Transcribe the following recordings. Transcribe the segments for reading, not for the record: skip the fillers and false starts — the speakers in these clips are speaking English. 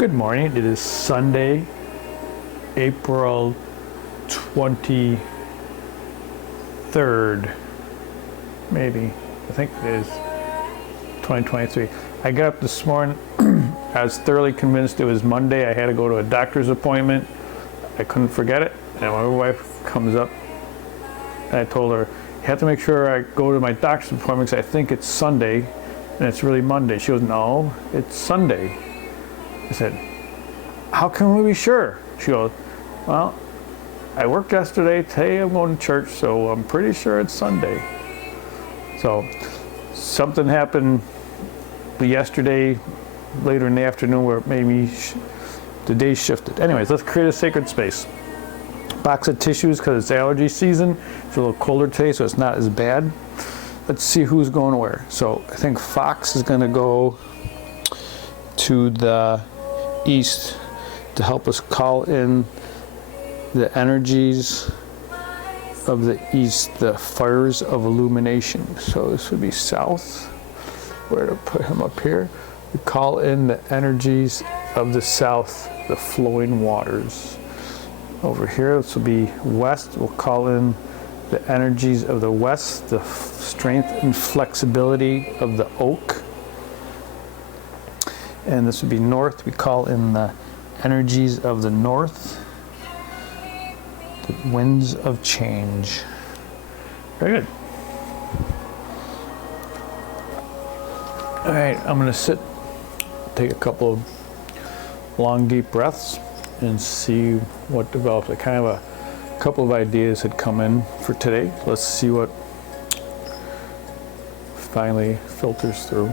Good morning. It is Sunday, April 23rd, maybe. I think it is 2023. I got up this morning. I was thoroughly convinced it was Monday. I had to go to a doctor's appointment. I couldn't forget it. And my wife comes up, and I told her, you have to make sure I go to my doctor's appointment because I think it's Sunday, and it's really Monday. She goes, no, it's Sunday. I said, how can we be sure? She goes, well, I worked yesterday, today I'm going to church, so I'm pretty sure it's Sunday. So something happened yesterday, later in the afternoon, where maybe the day shifted. Anyways, let's create a sacred space. Box of tissues, because it's allergy season. It's a little colder today, so it's not as bad. Let's see who's going where. So I think Fox is going to go to the east to help us call in the energies of the east, the fires of illumination. So this would be south. Where to put him up here? We call in the energies of the south, the flowing waters. Over here, this will be west. We'll call in the energies of the west, the strength and flexibility of the oak. And this would be north. We call in the energies of the north, the winds of change. Very good. All right, I'm going to sit, take a couple of long, deep breaths, and see what develops. I kind of a couple of ideas had come in for today. Let's see what finally filters through.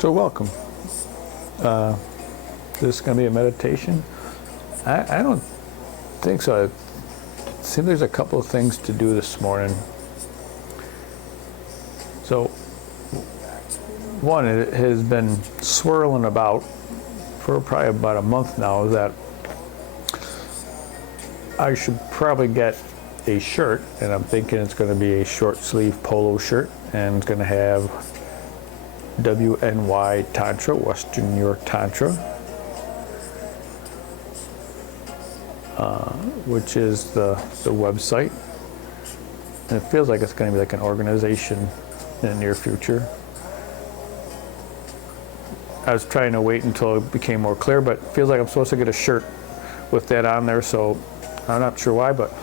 So welcome. This is going to be a meditation. I don't think so. I think there's a couple of things to do this morning. So one, it has been swirling about for probably about a month now that I should probably get a shirt, and I'm thinking it's going to be a short sleeve polo shirt, and it's going to have WNY Tantra, Western New York Tantra, which is the website. And it feels like it's going to be like an organization in the near future. I was trying to wait until it became more clear, but it feels like I'm supposed to get a shirt with that on there, so I'm not sure why, but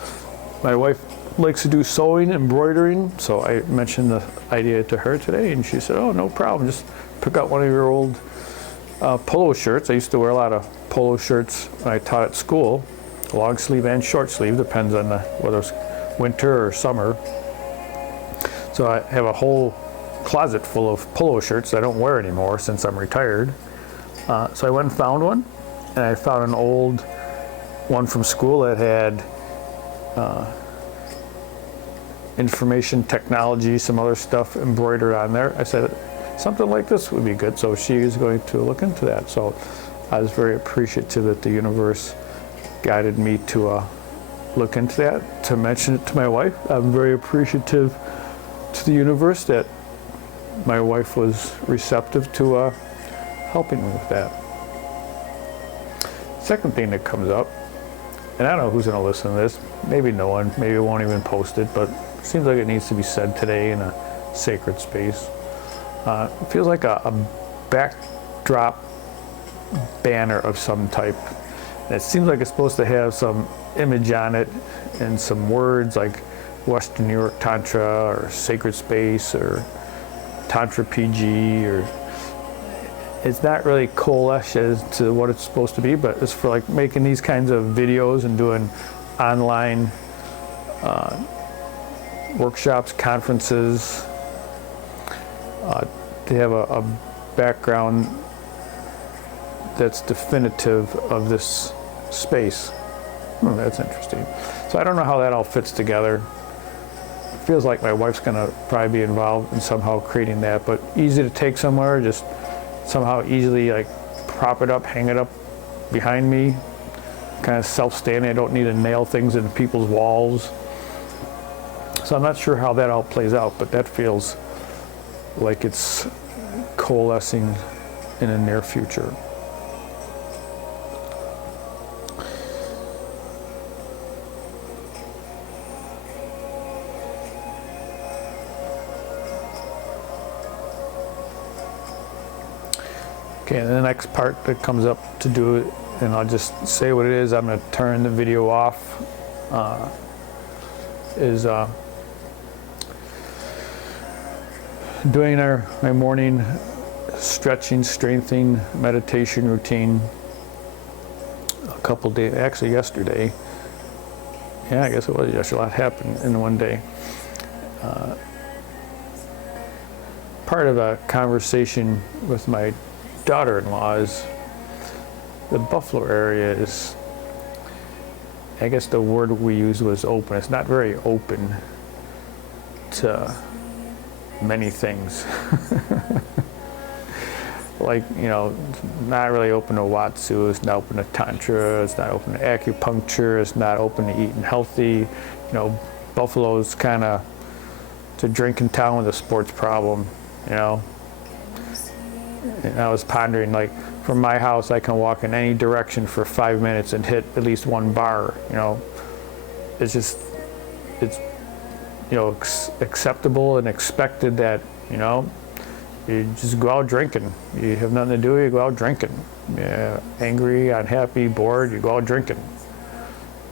my wife likes to do sewing, embroidering, so I mentioned the idea to her today, and she said, oh, no problem, just pick out one of your old polo shirts. I used to wear a lot of polo shirts when I taught at school, long sleeve and short sleeve, depends on whether it's winter or summer. So I have a whole closet full of polo shirts that I don't wear anymore since I'm retired. So I went and found one, and I found an old one from school that had information technology, some other stuff embroidered on there. I said, something like this would be good. So she is going to look into that. So I was very appreciative that the universe guided me to look into that, to mention it to my wife. I'm very appreciative to the universe that my wife was receptive to helping me with that. Second thing that comes up, and I don't know who's going to listen to this, maybe no one, maybe it won't even post it, but it seems like it needs to be said today in a sacred space. It feels like a backdrop banner of some type. And it seems like it's supposed to have some image on it and some words like Western New York Tantra or Sacred Space or Tantra PG, or it's not really coalesced as to what it's supposed to be, but it's for like making these kinds of videos and doing online workshops, conferences. They have a background that's definitive of this space. That's interesting. So I don't know how that all fits together. It feels like my wife's gonna probably be involved in somehow creating that, but easy to take somewhere, just somehow easily like prop it up, hang it up behind me, kind of self-standing. I don't need to nail things into people's walls. So I'm not sure how that all plays out, but that feels like it's coalescing in the near future. Okay, and the next part that comes up to do it, and I'll just say what it is, I'm going to turn the video off, is doing my morning stretching, strengthening, meditation routine a couple days, actually yesterday. Yeah, I guess it was yesterday. A lot happened in one day. Part of a conversation with my daughter-in-law is the Buffalo area is, I guess the word we used was open. It's not very open to many things. Like, you know, not really open to Watsu, it's not open to Tantra, it's not open to acupuncture, it's not open to eating healthy. You know, Buffalo's kind of, it's a drinking town with a sports problem, you know. And I was pondering, like, from my house I can walk in any direction for 5 minutes and hit at least one bar, you know. It's just, it's, you know, acceptable and expected that, you know, you just go out drinking. You have nothing to do, you go out drinking. Angry, unhappy, bored, you go out drinking.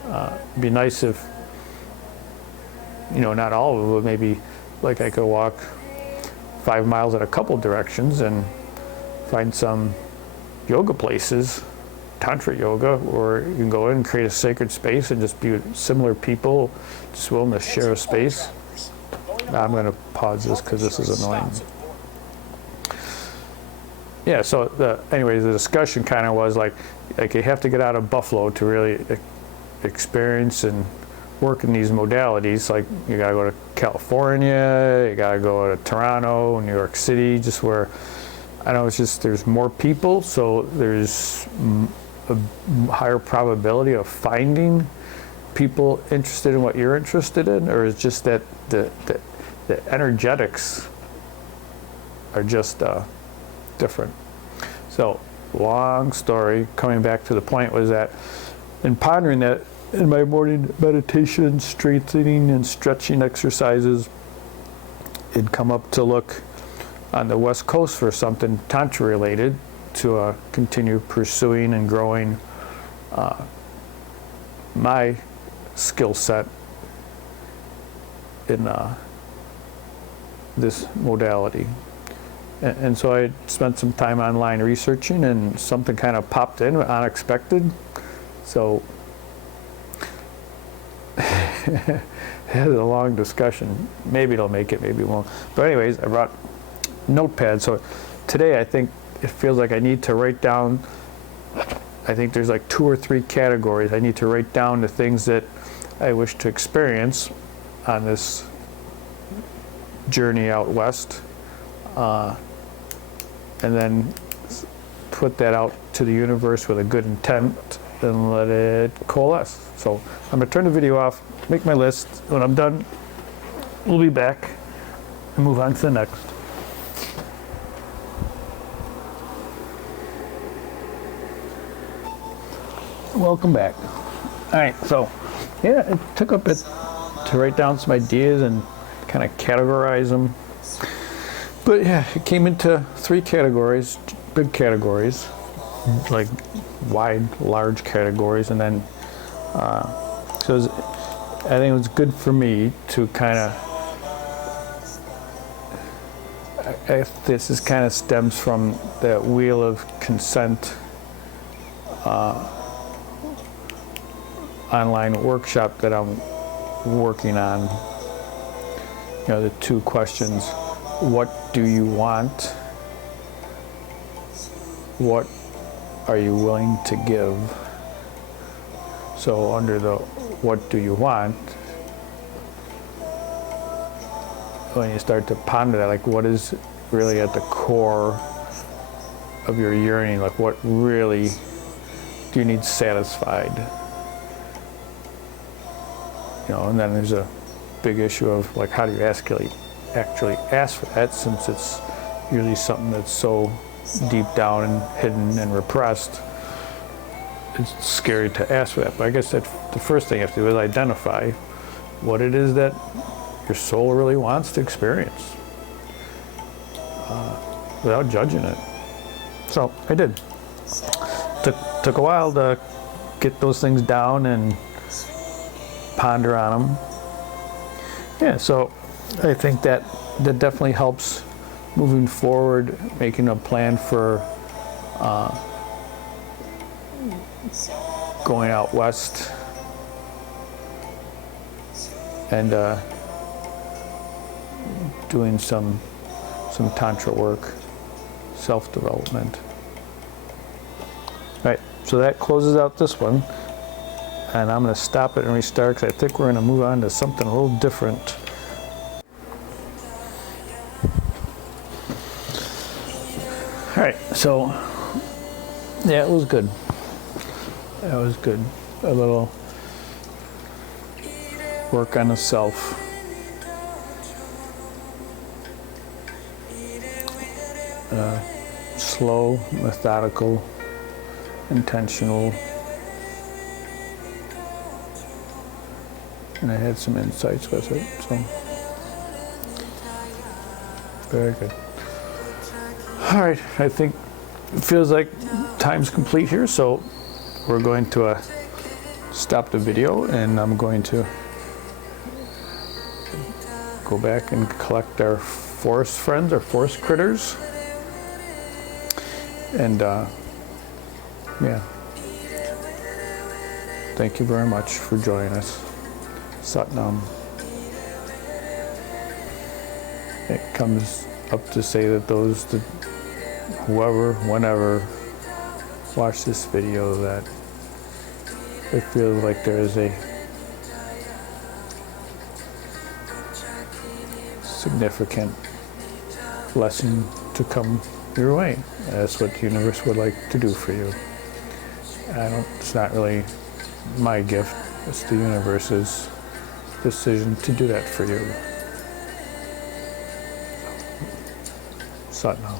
It'd be nice if, you know, not all of it, but maybe like I could walk 5 miles in a couple directions and find some yoga places, Tantra yoga, or you can go in and create a sacred space and just be with similar people, just willing to share a space. I'm going to pause this because this is annoying. Yeah, so anyways, the discussion kind of was like you have to get out of Buffalo to really experience and work in these modalities. Like you got to go to California, you got to go to Toronto, New York City, just where, I know it's just there's more people, so there's a higher probability of finding people interested in what you're interested in, or is just that the energetics are just different. So, long story, coming back to the point was that in pondering that in my morning meditation, strengthening and stretching exercises, it'd come up to look on the West Coast for something Tantra related to continue pursuing and growing my skill set in this modality. And so I spent some time online researching, and something kind of popped in unexpected. So had a long discussion. Maybe it'll make it, maybe it won't. But anyways, I brought notepad. So today I think it feels like I need to write down, I think there's like 2 or 3 categories. I need to write down the things that I wish to experience on this journey out west. And then put that out to the universe with a good intent and let it coalesce. So I'm gonna turn the video off, make my list. When I'm done, we'll be back and move on to the next. Welcome back. All right, so yeah, it took a bit to write down some ideas and kind of categorize them. But yeah, it came into 3 categories, big categories. like wide, large categories, and then so I think it was good for me to kind of. This is kind of stems from the Wheel of Consent online workshop that I'm working on. You know, the 2 questions: what do you want? What are you willing to give? So under the what do you want, when you start to ponder that, like what is really at the core of your yearning, like what really do you need satisfied? You know, and then there's a big issue of like how do you actually ask for that, since it's usually something that's so deep down and hidden and repressed. It's scary to ask for that. But I guess that the first thing you have to do is identify what it is that your soul really wants to experience without judging it. So I did. Took a while to get those things down and ponder on them. Yeah, so I think that definitely helps moving forward, making a plan for going out west and doing some tantra work, self-development. All right, so that closes out this one, and I'm going to stop it and restart because I think we're going to move on to something a little different. All right, so yeah, it was good. That was good. A little work on the self. Slow, methodical, intentional. And I had some insights with it, so very good. All right, I think it feels like time's complete here, so we're going to stop the video, and I'm going to go back and collect our forest friends, our forest critters, and yeah, thank you very much for joining us. Satnam. It comes up to say that those that whoever, whenever watch this video, that it feels like there is a significant blessing to come your way. That's what the universe would like to do for you. It's not really my gift, it's the universe's decision to do that for you. Satnam.